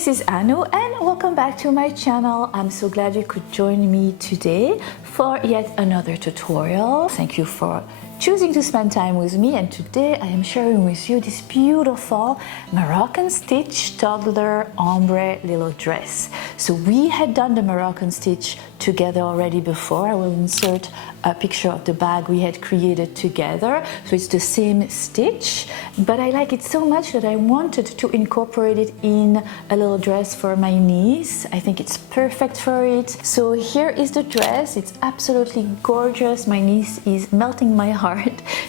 this is Annoo and welcome back to my channel. I'm so glad you could join me today for yet another tutorial. Thank you for choosing to spend time with me, and today I am sharing with you this beautiful Moroccan stitch toddler ombre little dress. So we had done the Moroccan stitch together already before. I will insert a picture of the bag we had created together. So it's the same stitch, but I like it so much that I wanted to incorporate it in a little dress for my niece. I think it's perfect for it. So here is the dress. It's absolutely gorgeous. My niece is melting my heart.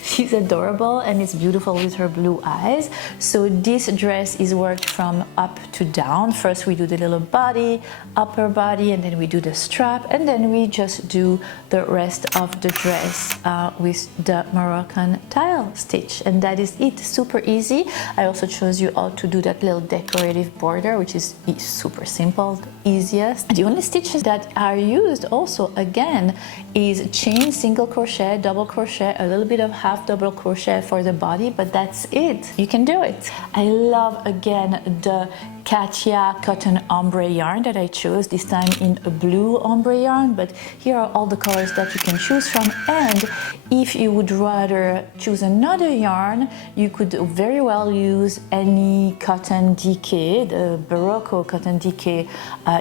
She's adorable and it's beautiful with her blue eyes. So this dress is worked from up to down. First we do the little body, upper body, and then we do the strap, and then we just do the rest of the dress with the Moroccan tile stitch, and that is it. Super easy. I also chose you all to do that little decorative border, which is super simple, easiest. The only stitches that are used also again is chain, single crochet, double crochet, a little bit of half double crochet for the body, but that's it. You can do it. I love again the Katia cotton ombre yarn that I chose, this time in a blue ombre yarn, but here are all the colors that you can choose from. And if you would rather choose another yarn, you could very well use any cotton DK. The Berroco Cotton Dk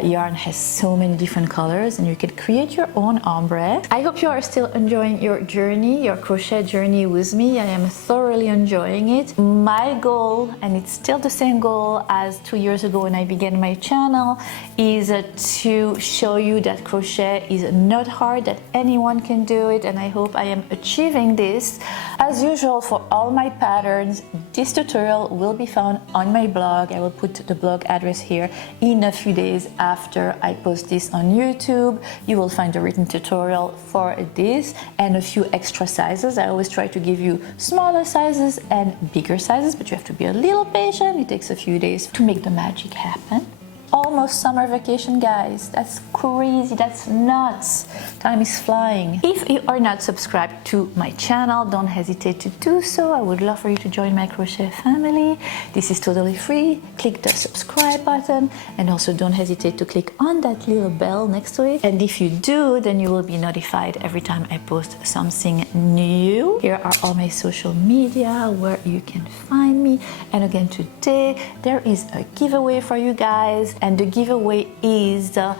yarn has so many different colors and you can create your own ombre. I hope you are still enjoying your journey, your crochet journey with me. I am thoroughly enjoying it. My goal, and it's still the same goal as 2 years ago when I began my channel, is to show you that crochet is not hard, that anyone can do it, and I hope I am achieving this. As usual, for all my patterns, this tutorial will be found on my blog. I will put the blog address here in a few days after I post this on YouTube. You will find a written tutorial for this and a few extra sizes. I always try to give you smaller sizes and bigger sizes, but you have to be a little patient. It takes a few days to make the magic happen. Almost summer vacation, guys. That's crazy. That's nuts. Time is flying. If you are not subscribed to my channel, don't hesitate to do so. I would love for you to join my crochet family. This is totally free. Click the subscribe button, and also don't hesitate to click on that little bell next to it. And if you do, then you will be notified every time I post something new. Here are all my social media where you can find me. And again, today there is a giveaway for you guys. And the giveaway is the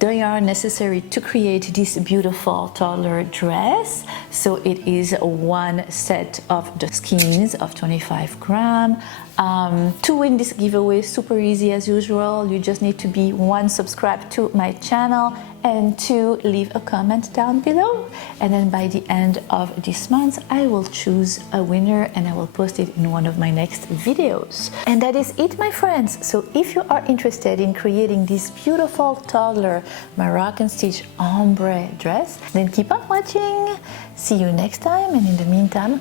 yarn necessary to create this beautiful toddler dress. So it is one set of the skeins of 25 grams. To win this giveaway, super easy as usual. You just need to be 1, subscribed to my channel, and 2, leave a comment down below. And then by the end of this month, I will choose a winner and I will post it in one of my next videos. And that is it, my friends. So if you are interested in creating this beautiful toddler Moroccan stitch ombre dress, then keep on watching. See you next time, and in the meantime,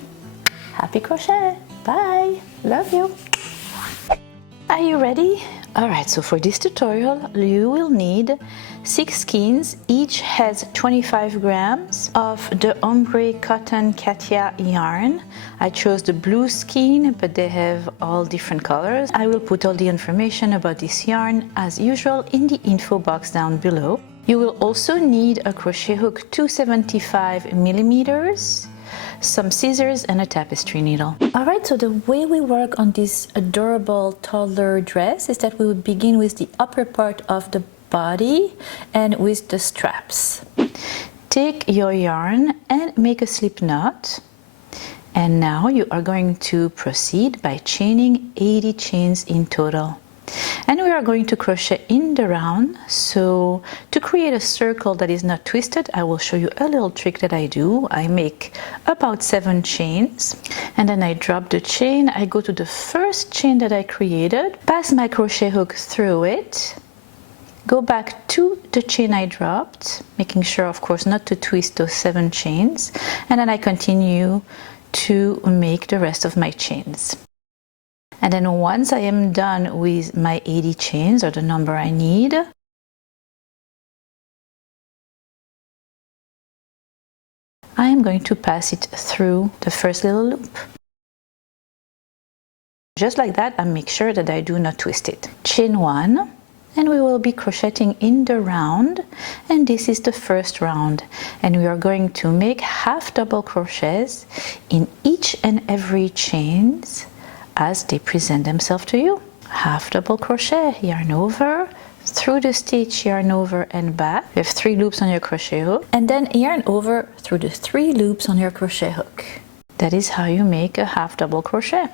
happy crochet. Bye. Love you. Are you ready? Alright, so for this tutorial you will need 6 skeins. Each has 25 grams of the Ombré Cotton Katia yarn. I chose the blue skein, but they have all different colors. I will put all the information about this yarn as usual in the info box down below. You will also need a crochet hook 275 millimeters, some scissors, and a tapestry needle. Alright, so the way we work on this adorable toddler dress is that we will begin with the upper part of the body and with the straps. Take your yarn and make a slip knot. And now you are going to proceed by chaining 80 chains in total. And we are going to crochet in the round. So to create a circle that is not twisted, I will show you a little trick that I do. I make about 7 chains, and then I drop the chain. I go to the first chain that I created, pass my crochet hook through it, go back to the chain I dropped, making sure of course not to twist those 7 chains, and then I continue to make the rest of my chains. And then once I am done with my 80 chains, or the number I need, I am going to pass it through the first little loop. just like that, and make sure that I do not twist it. Chain 1, and we will be crocheting in the round, and this is the first round, and we are going to make half double crochets in each and every chains as they present themselves to you. Half double crochet, yarn over, through the stitch, yarn over and back. You have 3 loops on your crochet hook, and then yarn over through the 3 loops on your crochet hook. That is how you make a half double crochet.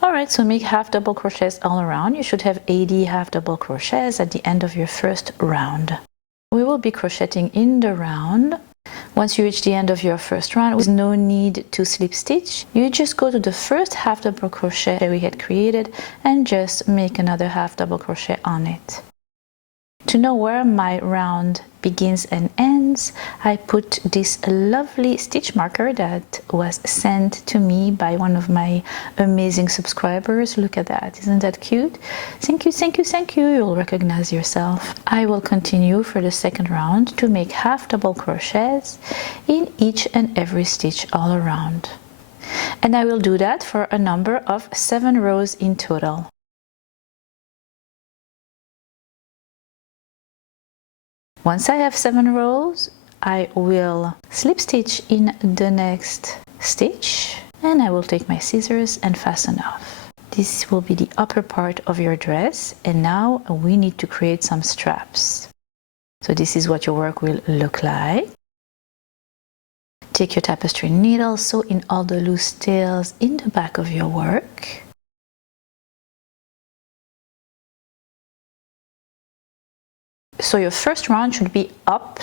Alright, so make half double crochets all around. You should have 80 half double crochets at the end of your first round. We will be crocheting in the round. Once you reach the end of your first round, there's no need to slip stitch. You just go to the first half double crochet that we had created and just make another half double crochet on it. To know where my round begins and ends, I put this lovely stitch marker that was sent to me by one of my amazing subscribers. Look at that, isn't that cute? Thank you, thank you, thank you. You'll recognize yourself. I will continue for the second round to make half double crochets in each and every stitch all around. And I will do that for a number of 7 rows in total. Once I have 7 rows, I will slip stitch in the next stitch, and I will take my scissors and fasten off. This will be the upper part of your dress, and now we need to create some straps. So this is what your work will look like. Take your tapestry needle, sew in all the loose tails in the back of your work. So your first round should be up,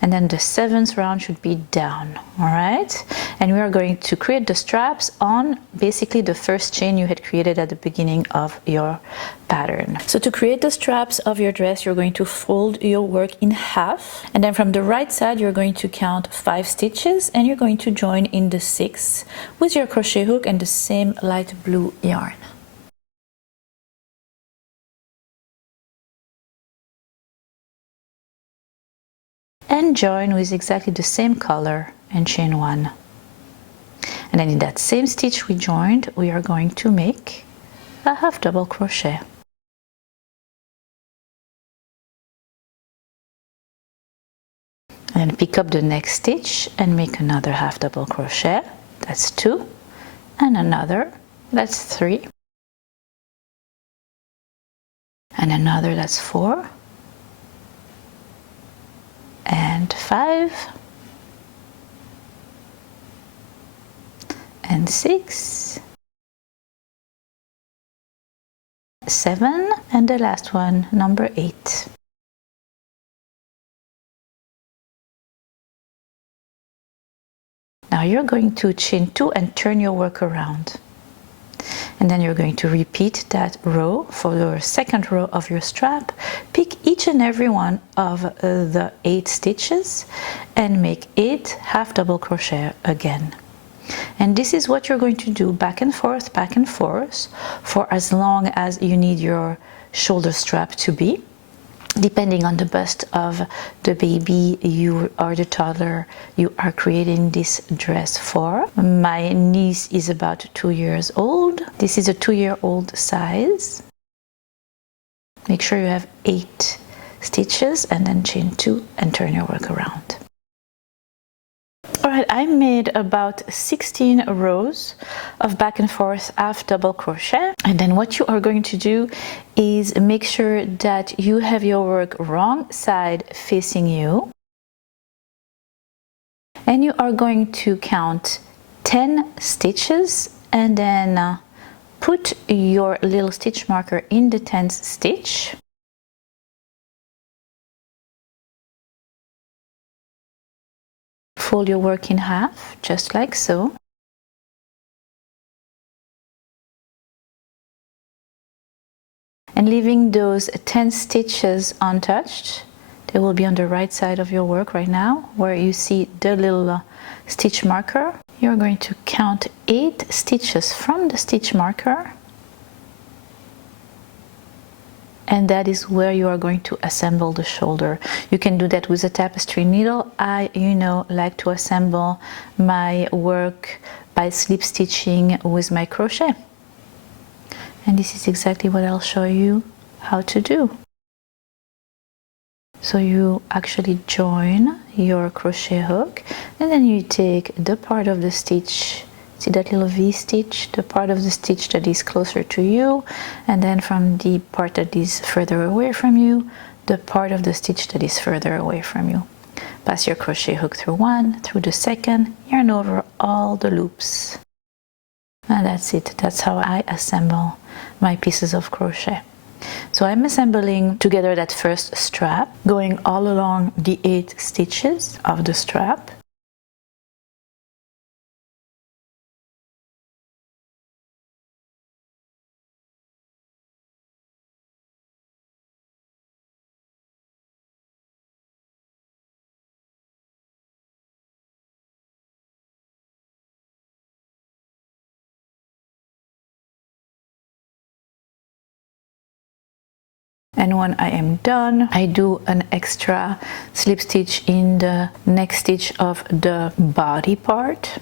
and then the 7th round should be down, all right? And we are going to create the straps on basically the first chain you had created at the beginning of your pattern. So to create the straps of your dress, you're going to fold your work in half, and then from the right side you're going to count 5 stitches, and you're going to join in the 6th with your crochet hook and the same light blue yarn. And join with exactly the same color and chain 1. And then in that same stitch we joined, we are going to make a half double crochet. And pick up the next stitch and make another half double crochet. That's 2, and another, that's 3, and another, that's 4, and 5, and 6, 7, and the last one, number 8. Now you're going to chain 2 and turn your work around. And then you're going to repeat that row for the second row of your strap. Pick each and every one of the 8 stitches and make 8 half double crochet again. And this is what you're going to do back and forth for as long as you need your shoulder strap to be, depending on the bust of the baby you or the toddler you are creating this dress for. My niece is about 2 years old. This is a 2-year-old size. Make sure you have 8 stitches and then chain 2 and turn your work around. Alright, I made about 16 rows of back and forth half double crochet, and then what you are going to do is make sure that you have your work wrong side facing you, and you are going to count 10 stitches and then put your little stitch marker in the 10th stitch. Fold your work in half, just like so. And leaving those 10 stitches untouched, they will be on the right side of your work right now, where you see the little stitch marker. You're going to count 8 stitches from the stitch marker, and that is where you are going to assemble the shoulder. You can do that with a tapestry needle. I, like to assemble my work by slip stitching with my crochet. And this is exactly what I'll show you how to do. So you actually join your crochet hook, and then you take the part of the stitch, see that little V stitch, the part of the stitch that is closer to you, and then from the part that is further away from you, the part of the stitch that is further away from you. Pass your crochet hook through one, through the second, yarn over all the loops. And that's it. That's how I assemble my pieces of crochet. So I'm assembling together that first strap, going all along the 8 stitches of the strap. And when I am done, I do an extra slip stitch in the next stitch of the body part.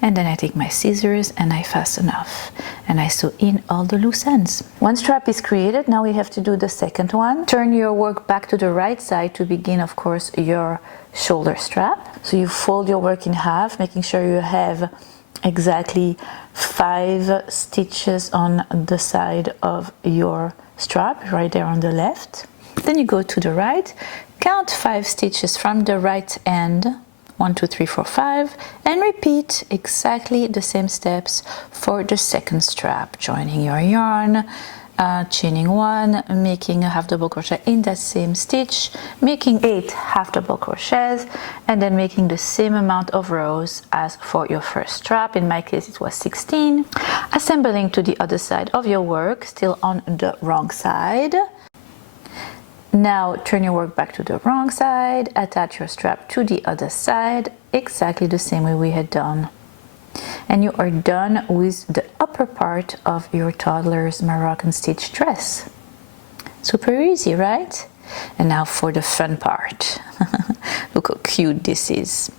And then I take my scissors and I fasten off. And I sew in all the loose ends. One strap is created, now we have to do the second one. Turn your work back to the right side to begin, of course, your shoulder strap. So you fold your work in half, making sure you have exactly 5 stitches on the side of your strap, right there on the left. Then you go to the right, count 5 stitches from the right end, 1, 2, 3, 4, 5, and repeat exactly the same steps for the second strap, joining your yarn, chaining 1, making a half double crochet in that same stitch, making 8 half double crochets, and then making the same amount of rows as for your first strap. In my case it was 16. Assembling to the other side of your work, still on the wrong side. Now turn your work back to the wrong side, attach your strap to the other side, exactly the same way we had done. And you are done with the upper part of your toddler's Moroccan stitch dress. Super easy, right? And now for the fun part. Look how cute this is.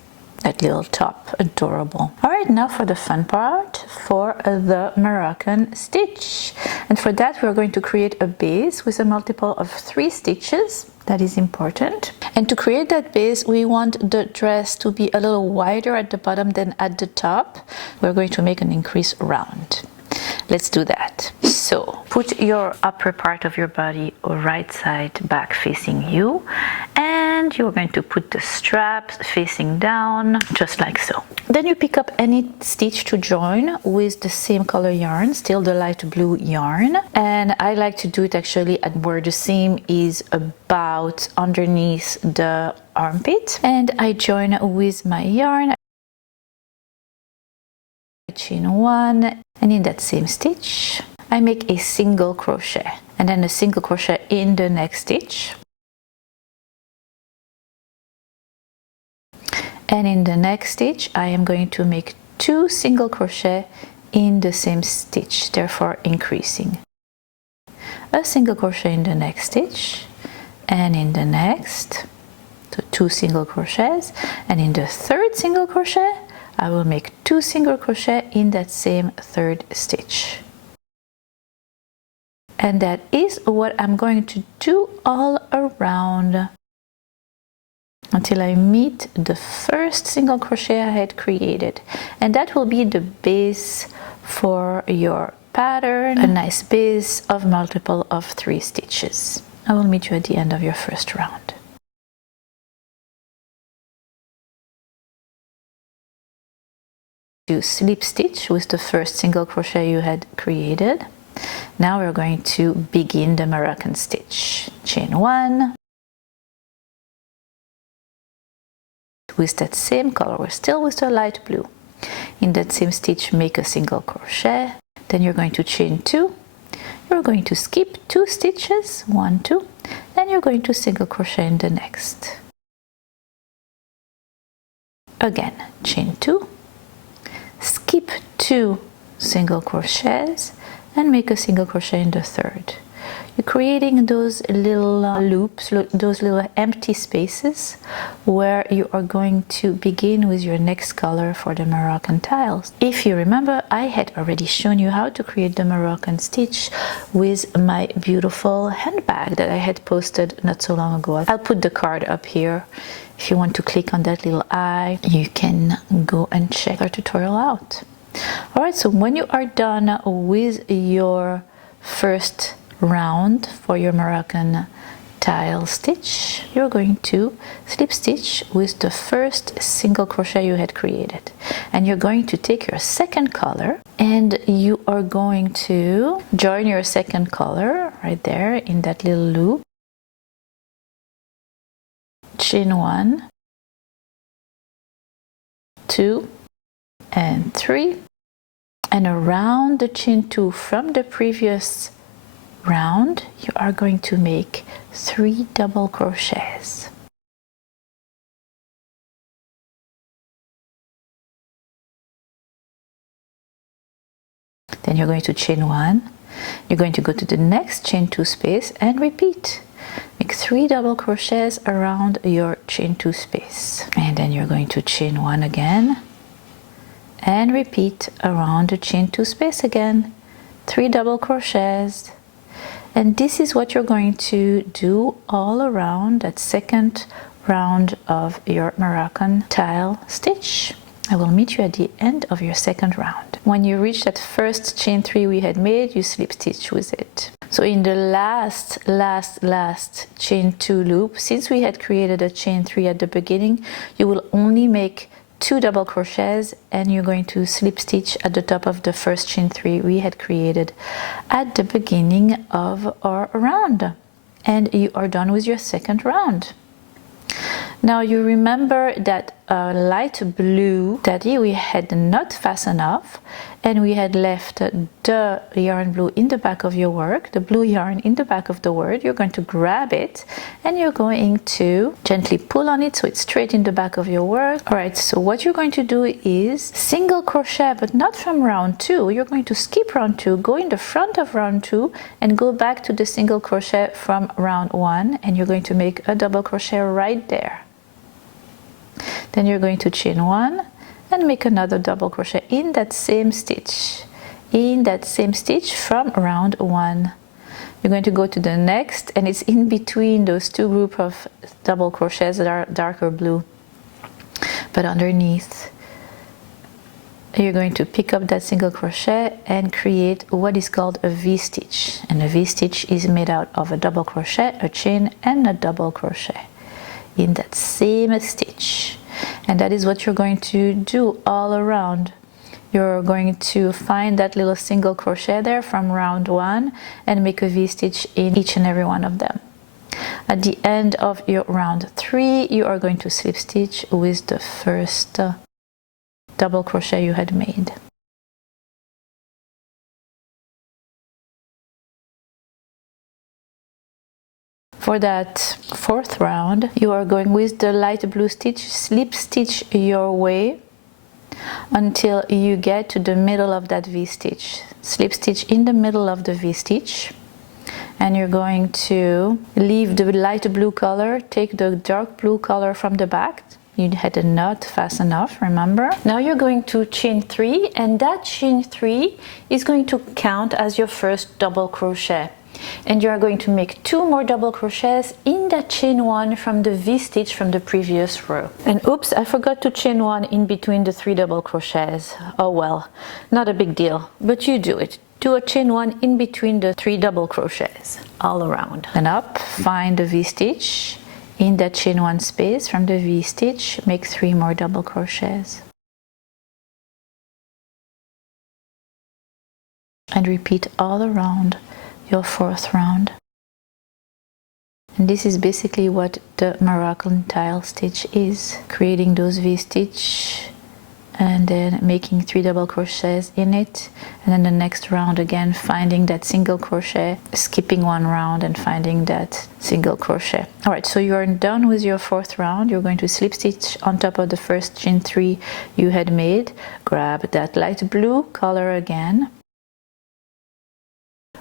That little top, adorable. All right, now for the fun part, for the Moroccan stitch. And for that we're going to create a base with a multiple of 3 stitches. That is important. And to create that base, we want the dress to be a little wider at the bottom than at the top. We're going to make an increase round. Let's do that. So put your upper part of your body right side back facing you, and you're going to put the straps facing down, just like so. Then you pick up any stitch to join with the same color yarn, still the light blue yarn. And I like to do it actually at where the seam is about underneath the armpit. And I join with my yarn. Chain 1, and in that same stitch I make a single crochet, and then a single crochet in the next stitch, and in the next stitch I am going to make 2 single crochet in the same stitch, therefore increasing. A single crochet in the next stitch, and in the next, so 2 single crochets, and in the third single crochet I will make 2 single crochet in that same third stitch. And that is what I'm going to do all around until I meet the first single crochet I had created. And that will be the base for your pattern, a nice base of multiple of 3 stitches. I will meet you at the end of your first round. You slip stitch with the first single crochet you had created. Now we're going to begin the Moroccan stitch. Chain 1. With that same color, we're still with the light blue. In that same stitch, make a single crochet. Then you're going to chain 2. You're going to skip 2 stitches, 1, 2, and you're going to single crochet in the next. Again, chain 2. Skip 2 single crochets and make a single crochet in the third. creating those little loops, those little empty spaces where you are going to begin with your next color for the Moroccan tiles. If you remember, I had already shown you how to create the Moroccan stitch with my beautiful handbag that I had posted not so long ago. I'll put the card up here. If you want to click on that little eye, you can go and check our tutorial out. Alright, so when you are done with your first round for your Moroccan tile stitch, you're going to slip stitch with the first single crochet you had created, and you're going to take your second color and you are going to join your second color right there in that little loop, chain 1, 2 and 3, and around the chain 2 from the previous round you are going to make 3 double crochets. Then you're going to chain 1, you're going to go to the next chain 2 space and repeat. Make 3 double crochets around your chain 2 space, and then you're going to chain 1 again and repeat around the chain 2 space again, 3 double crochets. And this is what you're going to do all around that second round of your Moroccan tile stitch. I will meet you at the end of your second round. When you reach that first chain 3 we had made, you slip stitch with it. So in the last chain 2 loop, since we had created a chain 3 at the beginning, you will only make 2 double crochets and you're going to slip stitch at the top of the first chain 3 we had created at the beginning of our round, and you are done with your second round. Now you remember that light blue that we had not fastened off, and we had left the yarn blue in the back of your work, the blue yarn in the back of the work. You're going to grab it and you're going to gently pull on it so it's straight in the back of your work. Alright, so what you're going to do is single crochet, but not from round 2. You're going to skip round 2, go in the front of round 2 and go back to the single crochet from round 1, and you're going to make a double crochet right there. Then you're going to chain 1 and make another double crochet in that same stitch, from round 1. You're going to go to the next, and it's in between those two groups of double crochets that are darker blue, but underneath you're going to pick up that single crochet and create what is called a V-stitch, and a V-stitch is made out of a double crochet, a chain and a double crochet in that same stitch. And that is what you're going to do all around. You're going to find that little single crochet there from round 1 and make a V-stitch in each and every one of them. At the end of your round 3, you are going to slip stitch with the first double crochet you had made. For that fourth round, you are going with the light blue stitch, slip stitch your way until you get to the middle of that V-stitch. Slip stitch in the middle of the V-stitch, and you're going to leave the light blue color, take the dark blue color from the back. You had a knot fastened off, remember? Now you're going to chain 3, and that chain 3 is going to count as your first double crochet. And you are going to make 2 more double crochets in that chain 1 from the V-stitch from the previous row. And oops, I forgot to chain 1 in between the 3 double crochets. Oh well, not a big deal, but you do it. Do a chain 1 in between the 3 double crochets all around. And up, find the V-stitch. In that chain 1 space from the V-stitch, make 3 more double crochets. And repeat all around your fourth round. And this is basically what the Moroccan tile stitch is, creating those V-stitch and then making 3 double crochets in it, and then the next round again finding that single crochet, skipping 1 round and finding that single crochet. Alright, so you are done with your fourth round. You're going to slip stitch on top of the first chain 3 you had made, grab that light blue color again,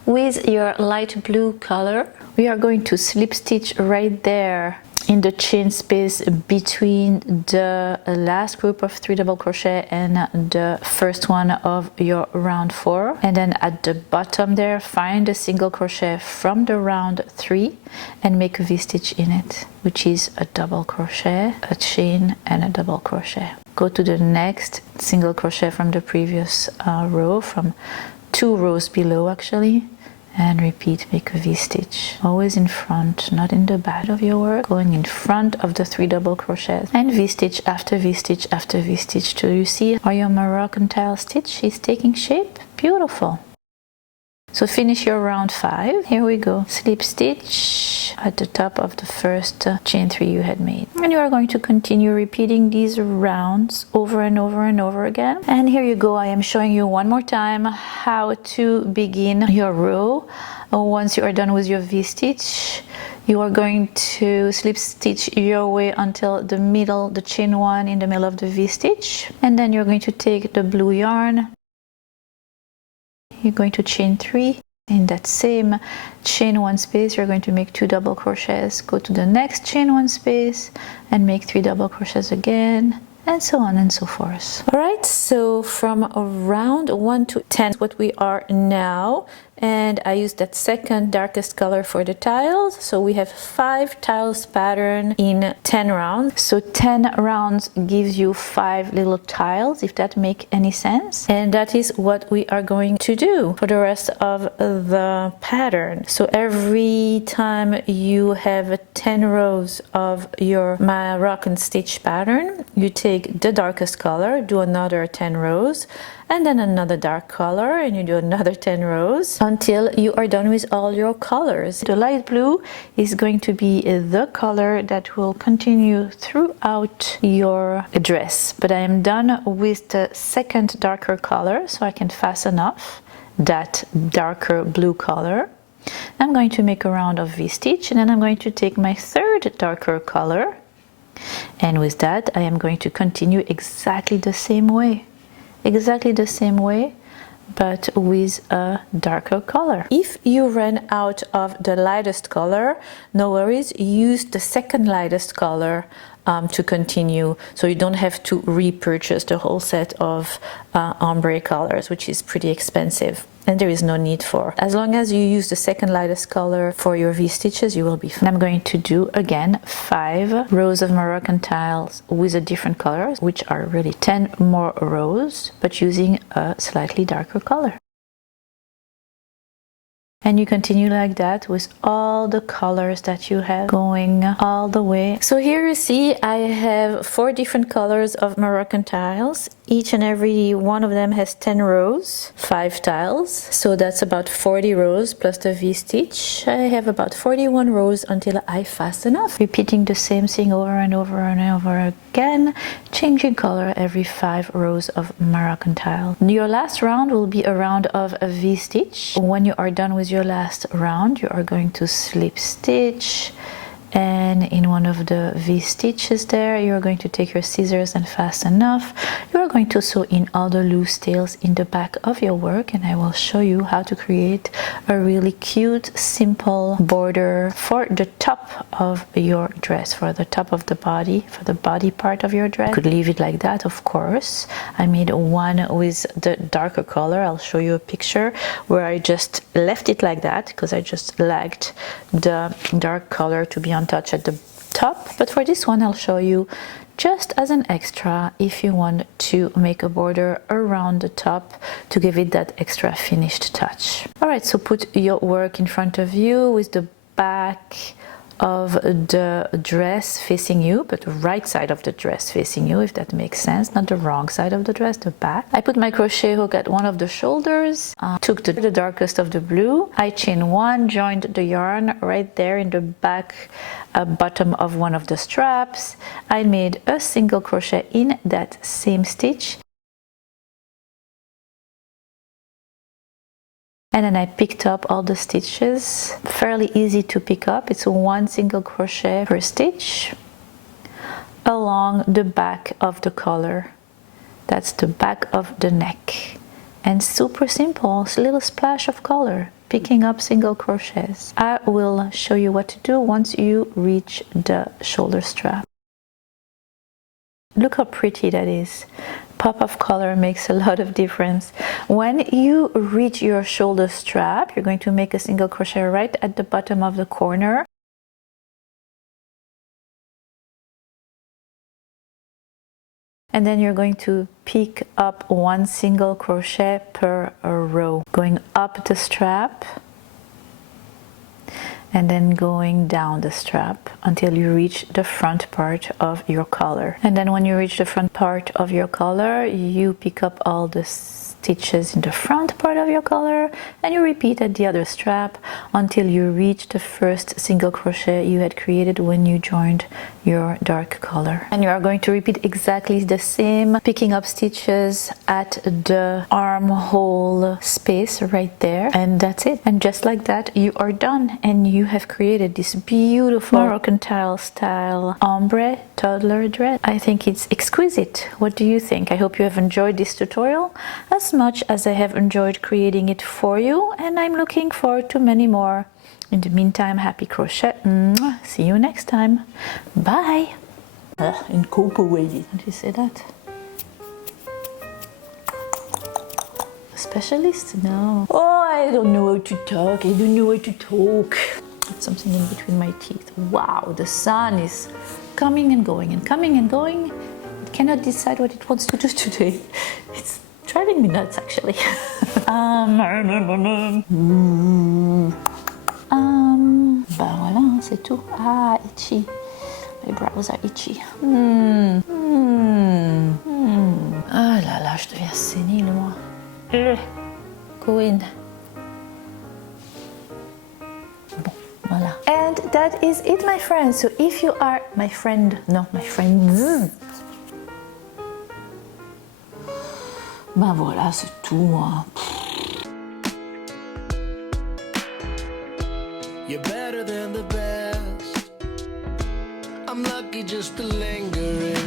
with your light blue color, we are going to slip stitch right there in the chain space between the last group of 3 double crochet and the first one of your round 4, and then at the bottom there find a single crochet from the round 3 and make a V-stitch in it, which is a double crochet, a chain and a double crochet. Go to the next single crochet from the previous row, from 2 rows below actually, and repeat, make a V-stitch, always in front, not in the back of your work, going in front of the 3 double crochets, and V-stitch after V-stitch after V-stitch till you see how your Moroccan tile stitch is taking shape. Beautiful. So finish your round 5. Here we go. Slip stitch at the top of the first chain 3 you had made. And you are going to continue repeating these rounds over and over and over again. And here you go. I am showing you one more time how to begin your row. Once you are done with your V-stitch, you are going to slip stitch your way until the middle, the chain 1 in the middle of the V-stitch. And then you're going to take the blue yarn. You're going to chain 3. In that same chain 1 space, you're going to make 2 double crochets, go to the next chain 1 space and make 3 double crochets again, and so on and so forth. All right, so from round 1 to 10, what we are now, and I used that second darkest color for the tiles. So we have 5 tiles pattern in 10 rounds. So 10 rounds gives you 5 little tiles, if that makes any sense. And that is what we are going to do for the rest of the pattern. So every time you have 10 rows of your Moroccan stitch pattern, you take the darkest color, do another 10 rows, and then another dark color, and you do another 10 rows until you are done with all your colors. The light blue is going to be the color that will continue throughout your dress, but I am done with the second darker color, so I can fasten off that darker blue color. I'm going to make a round of V-stitch, and then I'm going to take my third darker color, and with that I am going to continue exactly the same way. Exactly the same way, but with a darker color. If you ran out of the lightest color, no worries, use the second lightest color to continue, so you don't have to repurchase the whole set of ombre colors, which is pretty expensive, and there is no need for. As long as you use the second lightest color for your V-stitches, you will be fine. I'm going to do again 5 rows of Moroccan tiles with a different color, which are really 10 more rows, but using a slightly darker color. And you continue like that with all the colors that you have going all the way. So here you see I have 4 different colors of Moroccan tiles. Each and every one of them has 10 rows, 5 tiles. So that's about 40 rows plus the V-stitch. I have about 41 rows until I fasten off. Repeating the same thing over and over and over again, changing color every 5 rows of Moroccan tile. Your last round will be a round of a V-stitch. When you are done with your last round, you are going to slip stitch, and in one of the V-stitches there, you're going to take your scissors and fasten off. You're going to sew in all the loose tails in the back of your work, and I will show you how to create a really cute, simple border for the top of your dress, for the top of the body, for the body part of your dress. You could leave it like that, of course. I made one with the darker color. I'll show you a picture where I just left it like that because I just liked the dark color to be untouched at the top, but for this one I'll show you just as an extra if you want to make a border around the top to give it that extra finished touch. Alright, so put your work in front of you with the back of the dress facing you, but the right side of the dress facing you, if that makes sense, not the wrong side of the dress, the back. I put my crochet hook at one of the shoulders, took the darkest of the blue, I chain 1, joined the yarn right there in the back bottom of one of the straps. I made a single crochet in that same stitch, and then I picked up all the stitches. Fairly easy to pick up. It's 1 single crochet per stitch along the back of the collar. That's the back of the neck, and super simple. It's a little splash of color. picking up single crochets. I will show you what to do once you reach the shoulder strap. Look how pretty that is. Pop of color makes a lot of difference. When you reach your shoulder strap, you're going to make a single crochet right at the bottom of the corner. And then you're going to pick up one single crochet per row, going up the strap and then going down the strap until you reach the front part of your collar. And then when you reach the front part of your collar, you pick up all the stitches in the front part of your collar and you repeat at the other strap until you reach the first single crochet you had created when you joined your dark color. And you are going to repeat exactly the same, picking up stitches at the armhole space right there, and that's it. And just like that, you are done and you have created this beautiful Moroccan style ombre toddler dress. I think it's exquisite. What do you think? I hope you have enjoyed this tutorial as much as I have enjoyed creating it for you, and I'm looking forward to many more. In the meantime, happy crochet. See you next time. Bye. Incorporated. How do you say that? Specialist? No. Oh, I don't know how to talk. I don't know how to talk. Something in between my teeth. Wow, the sun is coming and going and coming and going. It cannot decide what it wants to do today. It's driving me nuts, actually. Ben voilà, c'est tout. Ah, itchy. My brows are itchy. Ah là là, je deviens sénile, moi. Go in. Bon, voilà. And that is it, my friends. So if you are my friend, no, my friends. Ben voilà, c'est tout, moi. You're better than the best. I'm lucky just to linger in